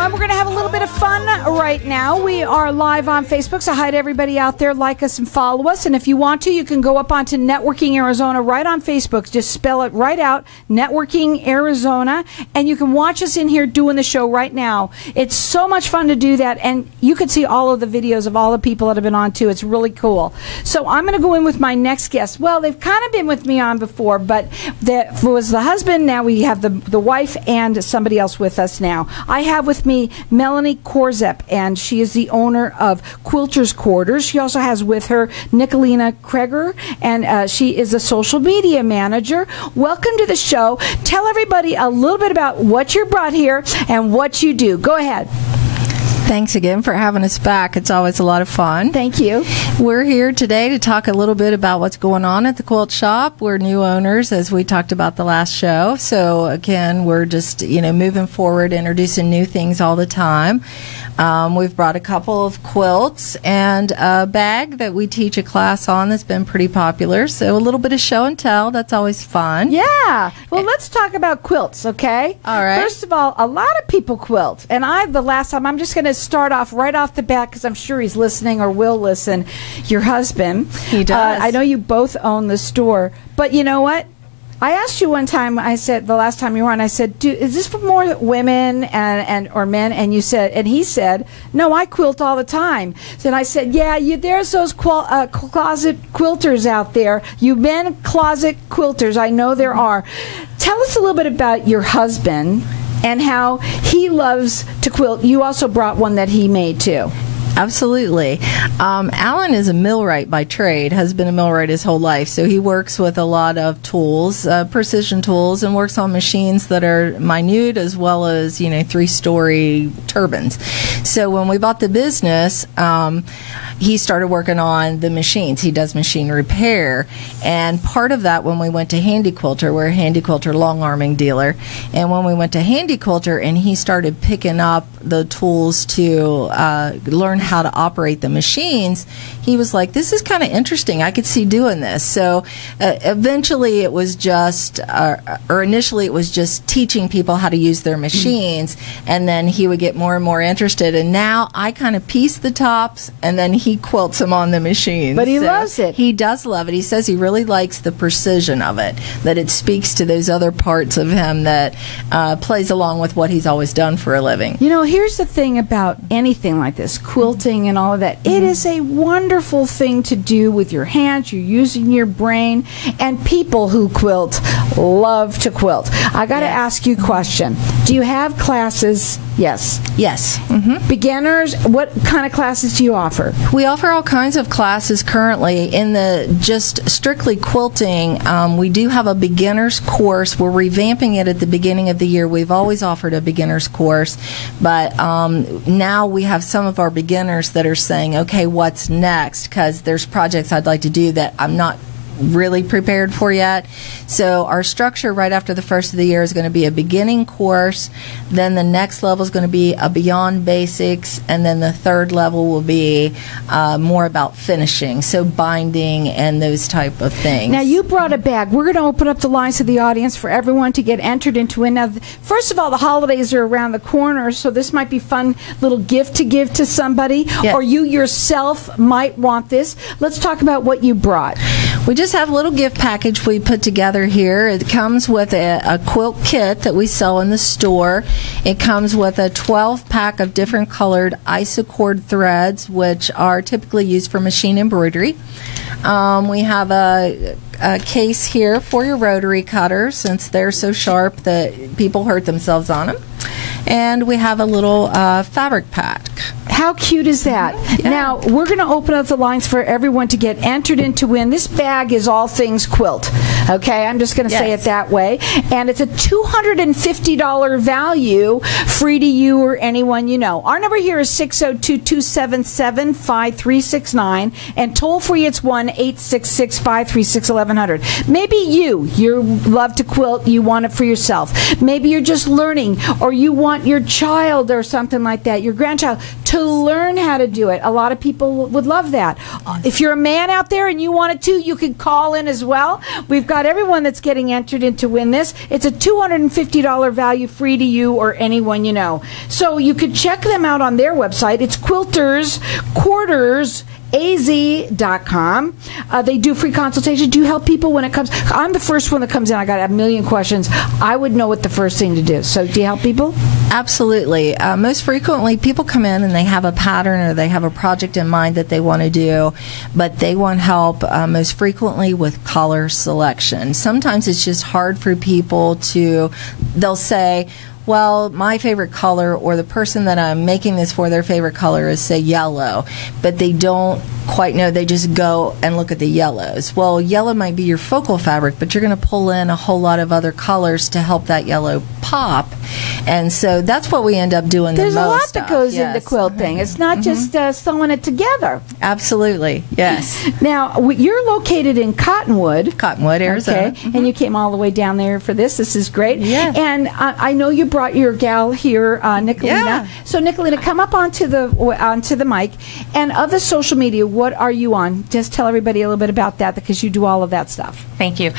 everyone. We're going to have a little bit of fun right now. We are live on Facebook, so hi to everybody out there. Like us and follow us. And if you want to, you can go up onto Networking Arizona right on Facebook. Just spell it right out, Networking Arizona. And you can watch us in here doing the show right now. It's so much fun to do that. And you can see all of the videos of all the people that have been on, too. It's really cool. So I'm going to go in with my next guest. Well, they've kind of been with me on before, but that was the husband. Now we have the wife and somebody else with us now. I have with me Melanie Korzep, and she is the owner of Quilters Quarters. She also has with her Nicolina Kreger, and she is a social media manager. Welcome to the show. Tell everybody a little bit about what you brought here and what you do. Go ahead. Thanks again for having us back. It's always a lot of fun. Thank you. We're here today to talk a little bit about what's going on at the quilt shop. We're new owners, as we talked about the last show. So, again, we're just, moving forward, introducing new things all the time. We've brought a couple of quilts and a bag that we teach a class on that's been pretty popular. So a little bit of show and tell. That's always fun. Yeah. Well, let's talk about quilts, okay? All right. First of all, a lot of people quilt. And the last time, I'm just going to start off right off the bat because I'm sure he's listening or will listen. Your husband. He does. I know you both own the store. But you know what? I asked you one time, I said, the last time you were on, I said, is this for more women or men? And you said, and he said, no, I quilt all the time. So I said, yeah, there's those closet quilters out there. You men closet quilters, I know there are. Tell us a little bit about your husband and how he loves to quilt. You also brought one that he made too. Absolutely. Alan is a millwright by trade, has been a millwright his whole life, so he works with a lot of tools, precision tools, and works on machines that are minute as well as, three-story turbines. So when we bought the business, he started working on the machines. He does machine repair. And part of that, when we went to Handy Quilter, we're a Handy Quilter long arming dealer. And when we went to Handy Quilter and he started picking up the tools to learn how to operate the machines, he was like, this is kind of interesting. I could see doing this. So eventually it was just, or initially it was just teaching people how to use their machines. And then he would get more and more interested. And now I kind of piece the tops and then he quilts them on the machine. But he loves it. He does love it. He says he really likes the precision of it, that it speaks to those other parts of him that plays along with what he's always done for a living. Here's the thing about anything like this, quilting and all of that. It is a wonderful thing to do with your hands. You're using your brain. And people who quilt love to quilt. I got to ask you a question. Do you have classes? Yes. Yes. Beginners, what kind of classes do you offer? We offer all kinds of classes currently. In the just strictly quilting, we do have a beginner's course. We're revamping it at the beginning of the year. We've always offered a beginner's course, but now we have some of our beginners that are saying, okay, what's next? Because there's projects I'd like to do that I'm not really prepared for yet. So our structure right after the first of the year is going to be a beginning course, then the next level is going to be a beyond basics, and then the third level will be more about finishing, so binding and those type of things. Now you brought a bag. We're going to open up the lines to the audience for everyone to get entered into it. Now, first of all, the holidays are around the corner, so this might be a fun little gift to give to somebody, or you yourself might want this. Let's talk about what you brought. We just have a little gift package we put together here. It comes with a quilt kit that we sell in the store. It comes with a 12-pack of different colored isocord threads, which are typically used for machine embroidery. We have a case here for your rotary cutters, since they're so sharp that people hurt themselves on them. And we have a little fabric pack. How cute is that? Yeah. Now, we're going to open up the lines for everyone to get entered into win. This bag is all things quilt. Okay, I'm just going to say it that way. And it's a $250 value, free to you or anyone you know. Our number here is 602-277-5369. And toll free, it's 1-866-536-1100. Maybe you love to quilt, you want it for yourself. Maybe you're just learning, or you want want your child or something like that, your grandchild, to learn how to do it. A lot of people would love that. If you're a man out there and you wanted to, you could call in as well. We've got everyone that's getting entered in to win this. It's a $250 value, free to you or anyone you know. So you could check them out on their website. It's Quilters Quarters az.com. They do free consultations. Do you help people when it comes? I'm the first one that comes in. I got a million questions. I would know what the first thing to do. So do you help people? Absolutely. Most frequently, people come in and they have a pattern or they have a project in mind that they want to do, but they want help most frequently with color selection. Sometimes it's just hard for people to, they'll say, well, my favorite color, or the person that I'm making this for, their favorite color is, say, yellow, but they don't quite know. They just go and look at the yellows. Well, yellow might be your focal fabric, but you're going to pull in a whole lot of other colors to help that yellow pop. And so that's what we end up doing the most. There's a lot that goes yes. into quilting. It's not just sewing it together. Absolutely, yes. Now, you're located in Cottonwood, Arizona. Okay, and you came all the way down there for this. This is great. Yeah. And I know you brought your gal here, Nicolina. Yeah. So, Nicolina, come up onto the mic. And of the social media, what are you on? Just tell everybody a little bit about that, because you do all of that stuff. Thank you.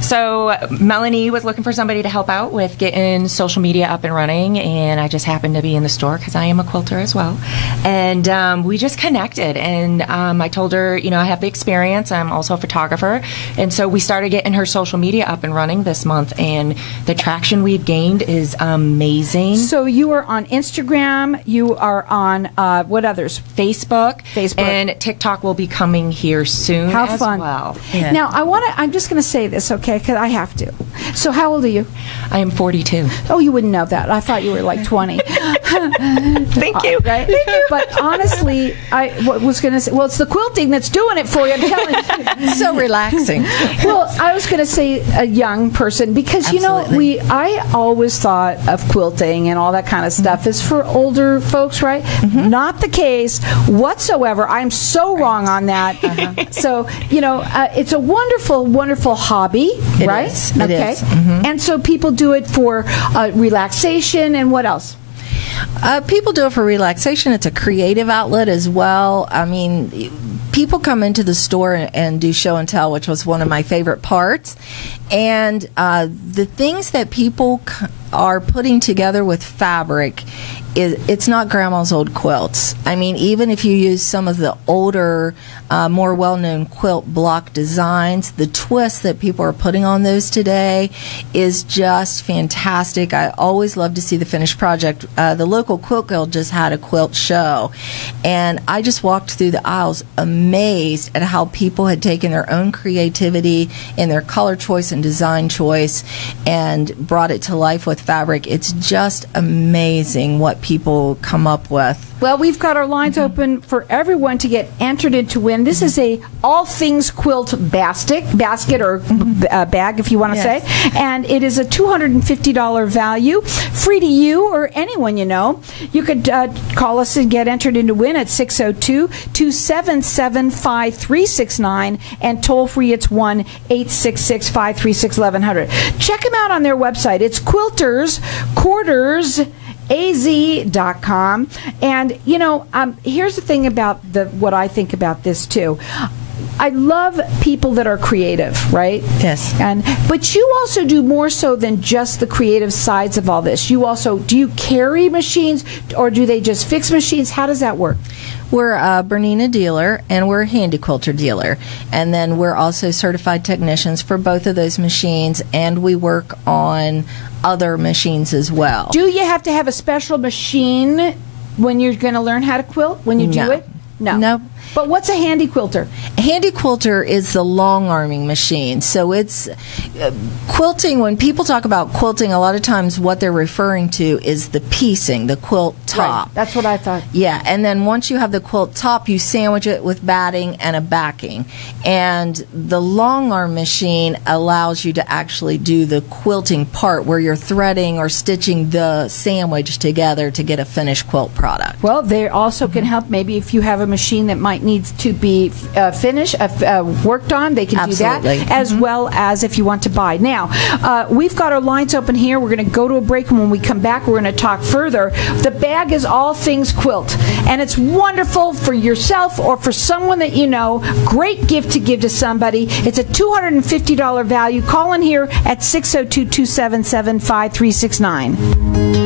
So Melanie was looking for somebody to help out with getting social media up and running, and I just happened to be in the store because I am a quilter as well. And we just connected, and I told her, I have the experience. I'm also a photographer. And so we started getting her social media up and running this month, and the traction we've gained is amazing. So you are on Instagram. You are on what others? Facebook. And TikTok will be coming here soon as fun. well. Yeah. Now, I'm just going to say this, okay, because I have to. So how old are you? I am 42. Oh, you wouldn't know that. I thought you were like 20. Thank you. Right? Thank you. But honestly, I was going to say, well, it's the quilting that's doing it for you. I'm telling you. So relaxing. Well, I was going to say a young person, because, Absolutely. I always thought of quilting and all that kind of stuff is for older folks, right? Not the case whatsoever. I'm so wrong on that. So, it's a wonderful, wonderful hobby, right? It is. And so people do it for relaxation, and what else? People do it for relaxation. It's a creative outlet as well. I mean, people come into the store and do show and tell, which was one of my favorite parts. And the things that people are putting together with fabric, it's not grandma's old quilts. I mean, even if you use some of the older, more well-known quilt block designs, the twist that people are putting on those today is just fantastic. I always love to see the finished project. The local quilt guild just had a quilt show, and I just walked through the aisles amazed at how people had taken their own creativity in their color choice and design choice and brought it to life with fabric. It's just amazing what people come up with. Well, we've got our lines open for everyone to get entered into win. This is a all things quilt basket or bag, if you want to say. And it is a $250 value, free to you or anyone you know. You could call us and get entered into win at 602-277-5369, and toll free it's 1-866-536-1100. Check them out on their website. It's Quilters Quarters az.com. And here's the thing about what I think about this too. I love people that are creative, right? Yes. But you also do more so than just the creative sides of all this. You also, do you carry machines, or do they just fix machines? How does that work? We're a Bernina dealer, and we're a handy quilter dealer. And then we're also certified technicians for both of those machines, and we work on other machines as well. Do you have to have a special machine when you're going to learn how to quilt, when you do it? No. But what's a handy quilter? A handy quilter is the long arming machine. So it's quilting. When people talk about quilting, a lot of times what they're referring to is the piecing, the quilt top. Right. That's what I thought. Yeah, and then once you have the quilt top, you sandwich it with batting and a backing. And the long arm machine allows you to actually do the quilting part where you're threading or stitching the sandwich together to get a finished quilt product. Well, they also can help maybe if you have a machine that might might need to be finished, worked on, they can Absolutely. do that, as well as if you want to buy. Now, we've got our lines open here. We're going to go to a break, and when we come back, we're going to talk further. The bag is all things quilt, and it's wonderful for yourself or for someone that you know. Great gift to give to somebody. It's a $250 value. Call in here at 602-277-5369.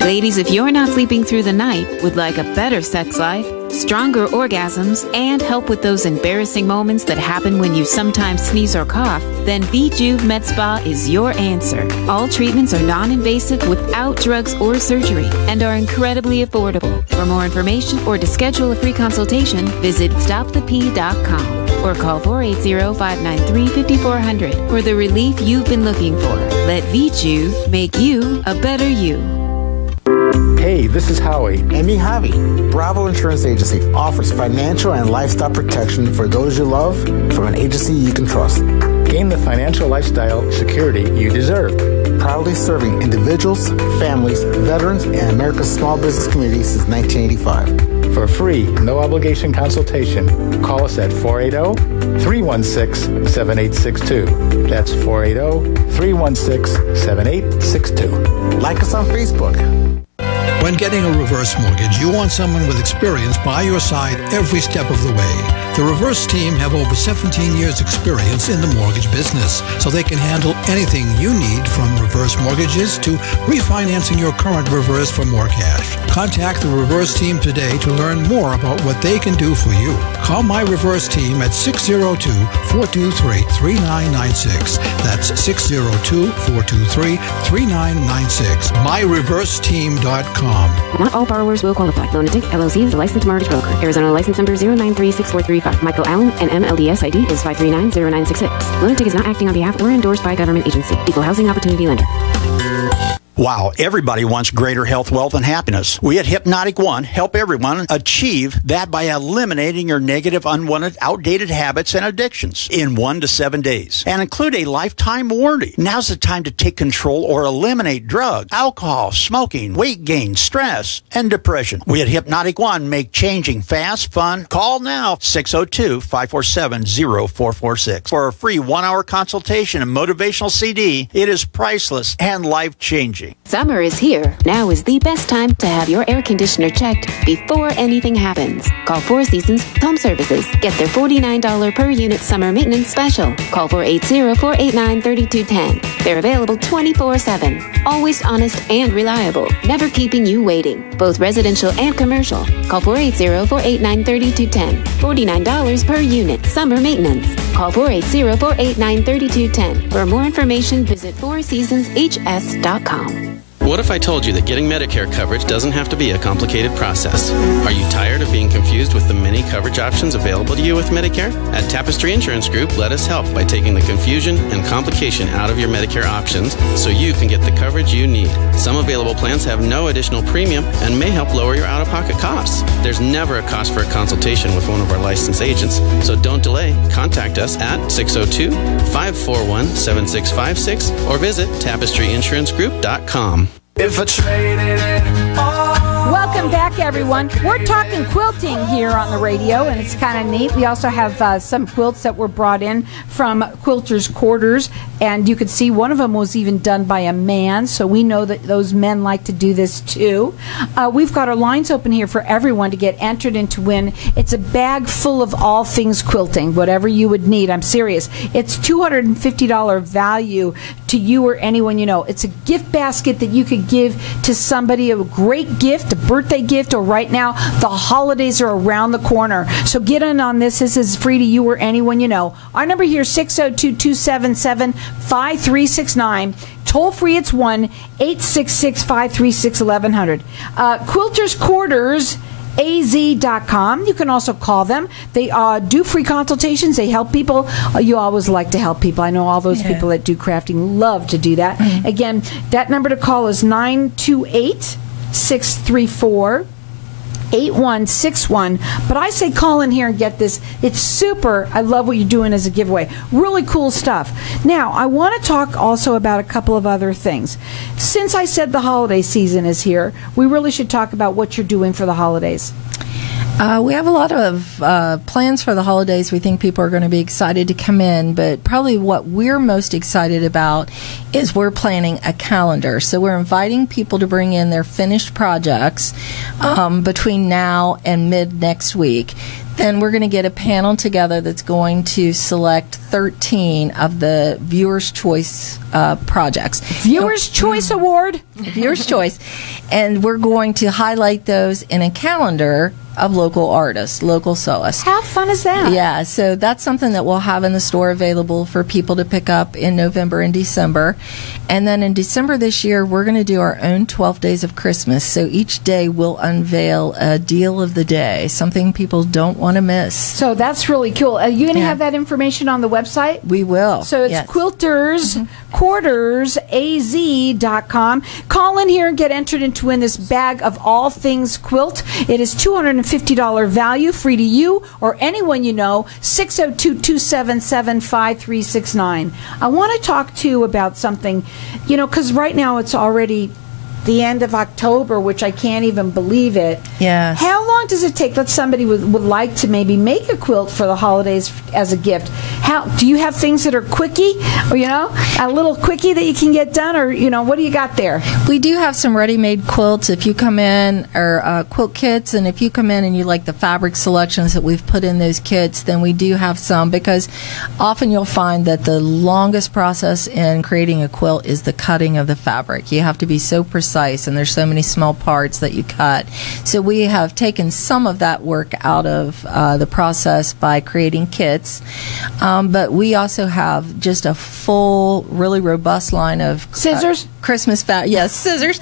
Ladies, if you're not sleeping through the night, would like a better sex life, stronger orgasms, and help with those embarrassing moments that happen when you sometimes sneeze or cough, then VJuve Med Spa is your answer. All treatments are non-invasive without drugs or surgery and are incredibly affordable. For more information or to schedule a free consultation, visit stopthep.com or call 480-593-5400 for the relief you've been looking for. Let VJuve make you a better you. Hey, this is Howie. And me, Javi. Bravo Insurance Agency offers financial and lifestyle protection for those you love from an agency you can trust. Gain the financial lifestyle security you deserve. Proudly serving individuals, families, veterans, and America's small business community since 1985. For a free, no-obligation consultation, call us at 480-316-7862. That's 480-316-7862. Like us on Facebook. When getting a reverse mortgage, you want someone with experience by your side every step of the way. The Reverse team have over 17 years experience in the mortgage business, so they can handle anything you need, from reverse mortgages to refinancing your current reverse for more cash. Contact the Reverse team today to learn more about what they can do for you. Call my Reverse team at 602-423-3996. That's 602-423-3996. MyReverseTeam.com. Not all borrowers will qualify. Lonatic LLC is a licensed mortgage broker. Arizona license number 0936435. Michael Allen and MLDS ID is 5390966. Lonatic is not acting on behalf or endorsed by a government agency. Equal housing opportunity lender. Wow, everybody wants greater health, wealth, and happiness. We at Hypnotic One help everyone achieve that by eliminating your negative, unwanted, outdated habits and addictions in 1 to 7 days and include a lifetime warranty. Now's the time to take control or eliminate drugs, alcohol, smoking, weight gain, stress, and depression. We at Hypnotic One make changing fast, fun. Call now, 602-547-0446 for a free 1-hour consultation and motivational CD. It is priceless and life-changing. Summer is here. Now is the best time to have your air conditioner checked before anything happens. Call Four Seasons Home Services. Get their $49 per unit summer maintenance special. Call 480-489-3210. They're available 24/7. Always honest and reliable. Never keeping you waiting. Both residential and commercial. Call 480-489-3210. $49 per unit summer maintenance. Call 480-489-3210. For more information, visit fourseasonshs.com. What if I told you that getting Medicare coverage doesn't have to be a complicated process? Are you tired of being confused with the many coverage options available to you with Medicare? At Tapestry Insurance Group, let us help by taking the confusion and complication out of your Medicare options so you can get the coverage you need. Some available plans have no additional premium and may help lower your out-of-pocket costs. There's never a cost for a consultation with one of our licensed agents, so don't delay. Contact us at 602-541-7656 or visit tapestryinsuranceGroup.com. If I traded it all. Welcome back, everyone. We're talking quilting here on the radio, and it's kind of neat. We also have some quilts that were brought in from Quilters Quarters, and you could see one of them was even done by a man, so we know that those men like to do this too. We've got our lines open here for everyone to get entered in to win. It's a bag full of all things quilting, whatever you would need. I'm serious. It's $250 value to you or anyone you know. It's a gift basket that you could give to somebody, a great gift, a birthday gift, or right now the holidays are around the corner. So get in on this. This is free to you or anyone you know. Our number here is 602-277-5369. Toll free, it's 1-866-536-1100. Quilters Quarters az.com. You can also call them. They do free consultations. They help people. You always like to help people. I know all those people that do crafting love to do that. Again, that number to call is 928-634-2996. 8161. But I say call in here and get this. It's super. I love what you're doing as a giveaway. Really cool stuff. Now, I want to talk also about a couple of other things. Since I said the holiday season is here, we really should talk about what you're doing for the holidays. We have a lot of plans for the holidays. We think people are going to be excited to come in, but probably what we're most excited about is we're planning a calendar. So we're inviting people to bring in their finished projects between now and mid next week. Then we're going to get a panel together that's going to select 13 of the Viewer's Choice projects. Viewer's Choice Award? Viewer's Choice. And we're going to highlight those in a calendar of local artists, local sewists. How fun is that? Yeah, so that's something that we'll have in the store available for people to pick up in November and December. And then in December this year, we're going to do our own 12 Days of Christmas. So each day we'll unveil a deal of the day, something people don't want to miss. So that's really cool. Are you going to have that information on the website? We will. So it's Quilters Quarters AZ.com. Call in here and get entered into win this bag of all things quilt. It is $250 value, free to you or anyone you know. 602-277-5369. I want to talk to you about something, you know, because right now it's already the end of October, which I can't even believe it. Yes. How long does it take? Let's somebody would like to maybe make a quilt for the holidays as a gift. How do you have things that are quickie, or a little quickie that you can get done, or what do you got there? We do have some ready-made quilts if you come in, or quilt kits, and if you come in and you like the fabric selections that we've put in those kits, then we do have some, because often you'll find that the longest process in creating a quilt is the cutting of the fabric. You have to be so precise, and there's so many small parts that you cut. So we have taken some of that work out of the process by creating kits, but we also have just a full, really robust line of scissors. Christmas scissors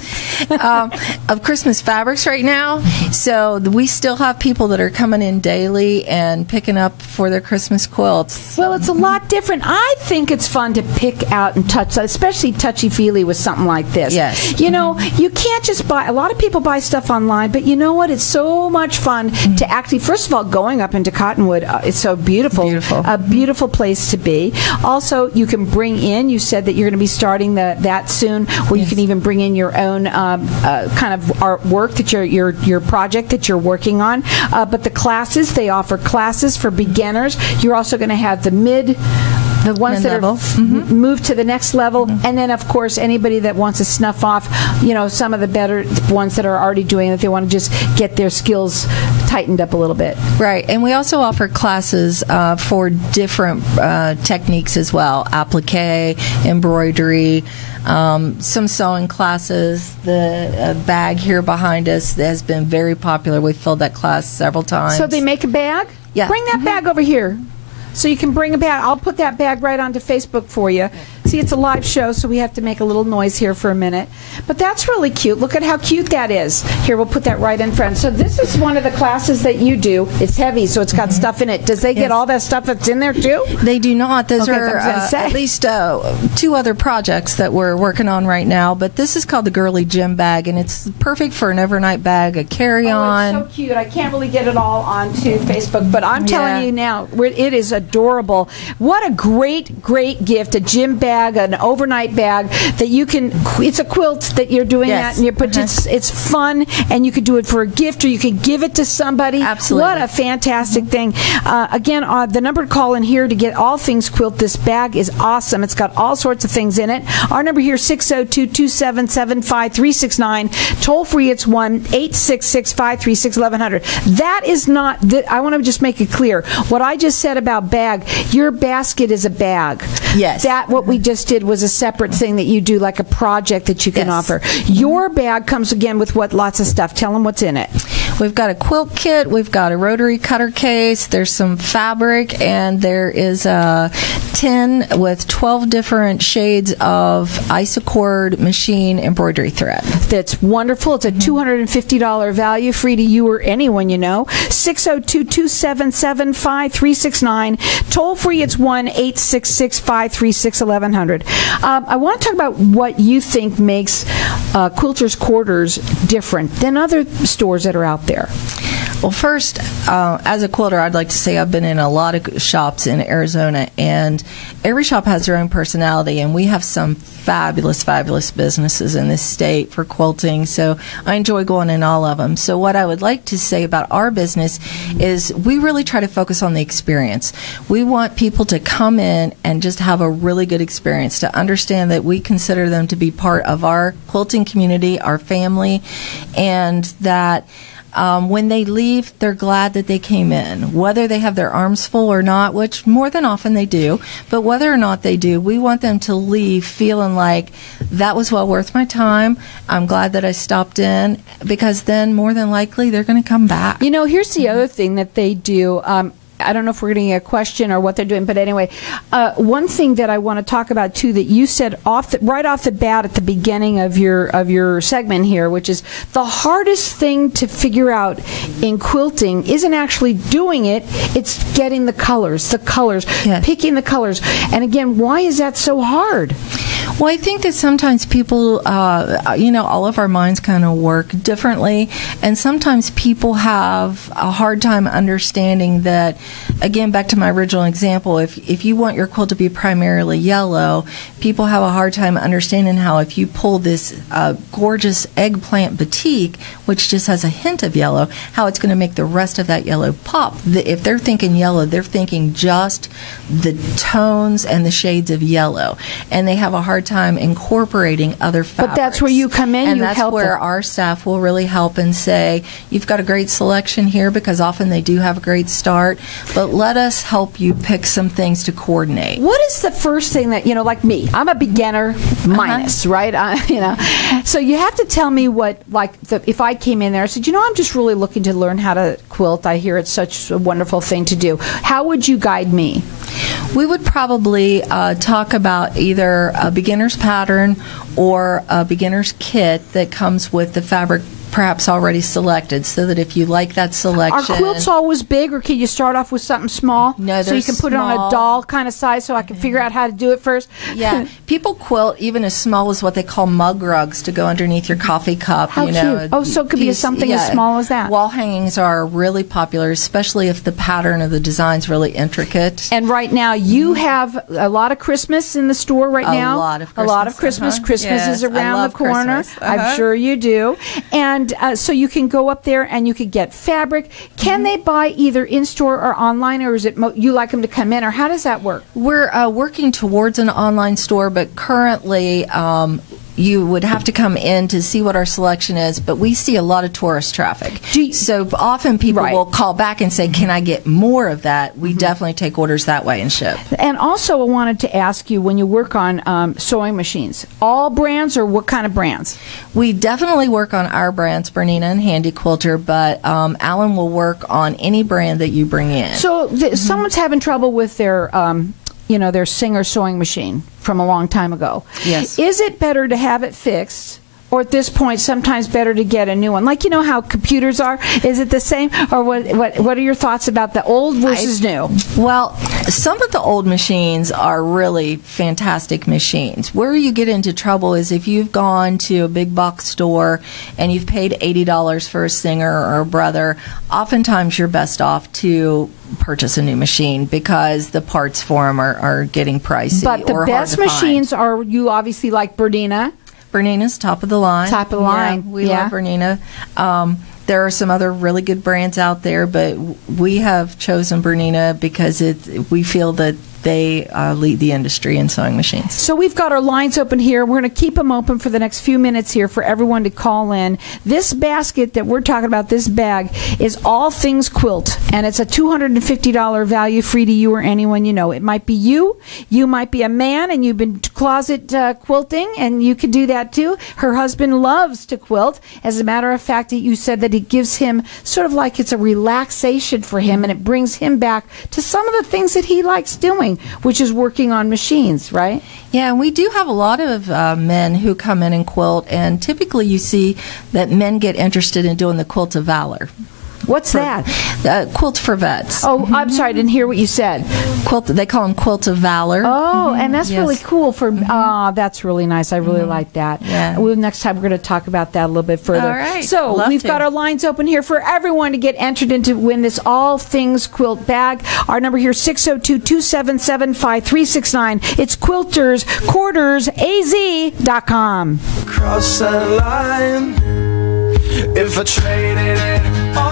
of Christmas fabrics right now. So we still have people that are coming in daily and picking up for their Christmas quilts. Well, it's a lot different. I think it's fun to pick out and touch, especially touchy-feely with something like this. Yes. You can't just buy. A lot of people buy stuff online, but you know what? It's so much fun to actually, first of all, going up into Cottonwood. It's so beautiful. A beautiful place to be. Also, you can bring in, you said that you're going to be starting that soon, where you can even bring in your own kind of artwork, that your project that you're working on. But the classes, they offer classes for beginners. You're also going to have the ones that are moved to the next level, and then of course anybody that wants to snuff off, some of the better ones that are already doing it, they want to just get their skills tightened up a little bit. Right, and we also offer classes for different techniques as well: applique, embroidery. Some sewing classes. The bag here behind us has been very popular. We've filled that class several times. So they make a bag? Yeah. Bring that bag over here. So you can bring a bag. I'll put that bag right onto Facebook for you. See, it's a live show, so we have to make a little noise here for a minute. But that's really cute. Look at how cute that is. Here, we'll put that right in front. So this is one of the classes that you do. It's heavy, so it's got stuff in it. Does they get all that stuff that's in there, too? They do not. Those Okay, are at least 2 other projects that we're working on right now. But this is called the Girly Gym Bag, and it's perfect for an overnight bag, a carry-on. Oh, it's so cute. I can't really get it all onto Facebook, but I'm telling you now, it is adorable. What a great, great gift, a gym bag, an overnight bag that you can, it's a quilt that you're doing that, and but it's fun, and you could do it for a gift, or you could give it to somebody. Absolutely. What a fantastic thing. Again, the number to call in here to get all things quilt. This bag is awesome. It's got all sorts of things in it. Our number here, 602-277-5369. Toll free, it's 1-866-536-1100. That is not, I want to just make it clear. What I just said about bag, your basket is a bag. Yes. That, what we just did, was a separate thing that you do, like a project that you can offer. Your bag comes again with what? Lots of stuff. Tell them what's in it. We've got a quilt kit. We've got a rotary cutter case. There's some fabric, and there is a tin with 12 different shades of isocord machine embroidery thread. That's wonderful. It's a $250 value, free to you or anyone you know. 602-277-5369. Toll free, it's 1-866-536-1100. I want to talk about what you think makes Quilters Quarters different than other stores that are out there. Well, first, as a quilter, I'd like to say I've been in a lot of shops in Arizona, and every shop has their own personality, and we have some fabulous, fabulous businesses in this state for quilting, so I enjoy going in all of them. So what I would like to say about our business is we really try to focus on the experience. We want people to come in and just have a really good experience, to understand that we consider them to be part of our quilting community, our family, and that when they leave, they're glad that they came in. Whether they have their arms full or not, which more than often they do, but whether or not they do, we want them to leave feeling like that was well worth my time. I'm glad that I stopped in, because then more than likely they're going to come back. You know, here's the other thing that they do. I don't know if we're getting a question or what they're doing, but anyway, one thing that I want to talk about too that you said right off the bat at the beginning of your segment here, which is the hardest thing to figure out in quilting isn't actually doing it; it's getting the colors, Yes. picking the colors. And again, why is that so hard? Well, I think that sometimes people, all of our minds kind of work differently, and sometimes people have a hard time understanding that. Again, back to my original example, if you want your quilt to be primarily yellow, people have a hard time understanding how if you pull this gorgeous eggplant batik, which just has a hint of yellow, how it's going to make the rest of that yellow pop. If they're thinking yellow, they're thinking just the tones and the shades of yellow, and they have a hard time incorporating other fabrics. But that's where you come in, and you that's help where them. Our staff will really help and say, you've got a great selection here, because often they do have a great start, but let us help you pick some things to coordinate. What is the first thing that, like me, I'm a beginner minus, right? So you have to tell me what, if I came in there, I said, I'm just really looking to learn how to quilt. I hear it's such a wonderful thing to do. How would you guide me? We would probably talk about either a beginner's pattern or a beginner's kit that comes with the fabric perhaps already selected, so that if you like that selection. Are quilts always big, or can you start off with something small? No, so you can put it on a doll kind of size, so I can figure out how to do it first? Yeah. People quilt even as small as what they call mug rugs to go underneath your coffee cup. How cute. Oh, so it could be something as small as that. Wall hangings are really popular, especially if the pattern of the design is really intricate. And right now, you have a lot of Christmas in the store right now. A lot of Christmas. A lot of Christmas. Christmas is around the corner. I'm sure you do. And so you can go up there and you could get fabric. Can they buy either in-store or online, or is it you like them to come in, or how does that work? We're working towards an online store, but currently you would have to come in to see what our selection is, but we see a lot of tourist traffic. So often people will call back and say, can I get more of that? We definitely take orders that way and ship. And also I wanted to ask you, when you work on sewing machines, all brands or what kind of brands? We definitely work on our brands, Bernina and Handy Quilter, but Alan will work on any brand that you bring in. So someone's having trouble with their their Singer sewing machine from a long time ago. Yes. Is it better to have it fixed, or at this point sometimes better to get a new one? Like, how computers are? Is it the same? Or what are your thoughts about the old versus new? Well, some of the old machines are really fantastic machines. Where you get into trouble is if you've gone to a big box store and you've paid $80 for a Singer or a Brother, oftentimes you're best off to purchase a new machine because the parts for them are getting pricey. But the best machines are, you obviously like Bernina. Bernina's top of the line. Top of the line. Yeah, we love Bernina. There are some other really good brands out there, but we have chosen Bernina because we feel that they lead the industry in sewing machines. So we've got our lines open here. We're going to keep them open for the next few minutes here for everyone to call in. This basket that we're talking about, this bag, is all things quilt, and it's a $250 value, free to you or anyone you know. It might be you might be a man, and you've been closet quilting, and you could do that too. Her husband loves to quilt. As a matter of fact, you said that it gives him sort of like it's a relaxation for him, and it brings him back to some of the things that he likes doing, which is working on machines, right? Yeah, and we do have a lot of men who come in and quilt, and typically you see that men get interested in doing the quilt of valor. What's that? Quilt for vets. Oh, I'm sorry, I didn't hear what you said. Quilt. They call them Quilt of Valor. Oh, and that's really cool. That's really nice. I really like that. Yeah. Next time we're going to talk about that a little bit further. All right. So we've got our lines open here for everyone to get entered into win this All Things Quilt bag. Our number here, 602-277-5369. It's Quilters Quarters AZ.com. Cross that line. If I traded it all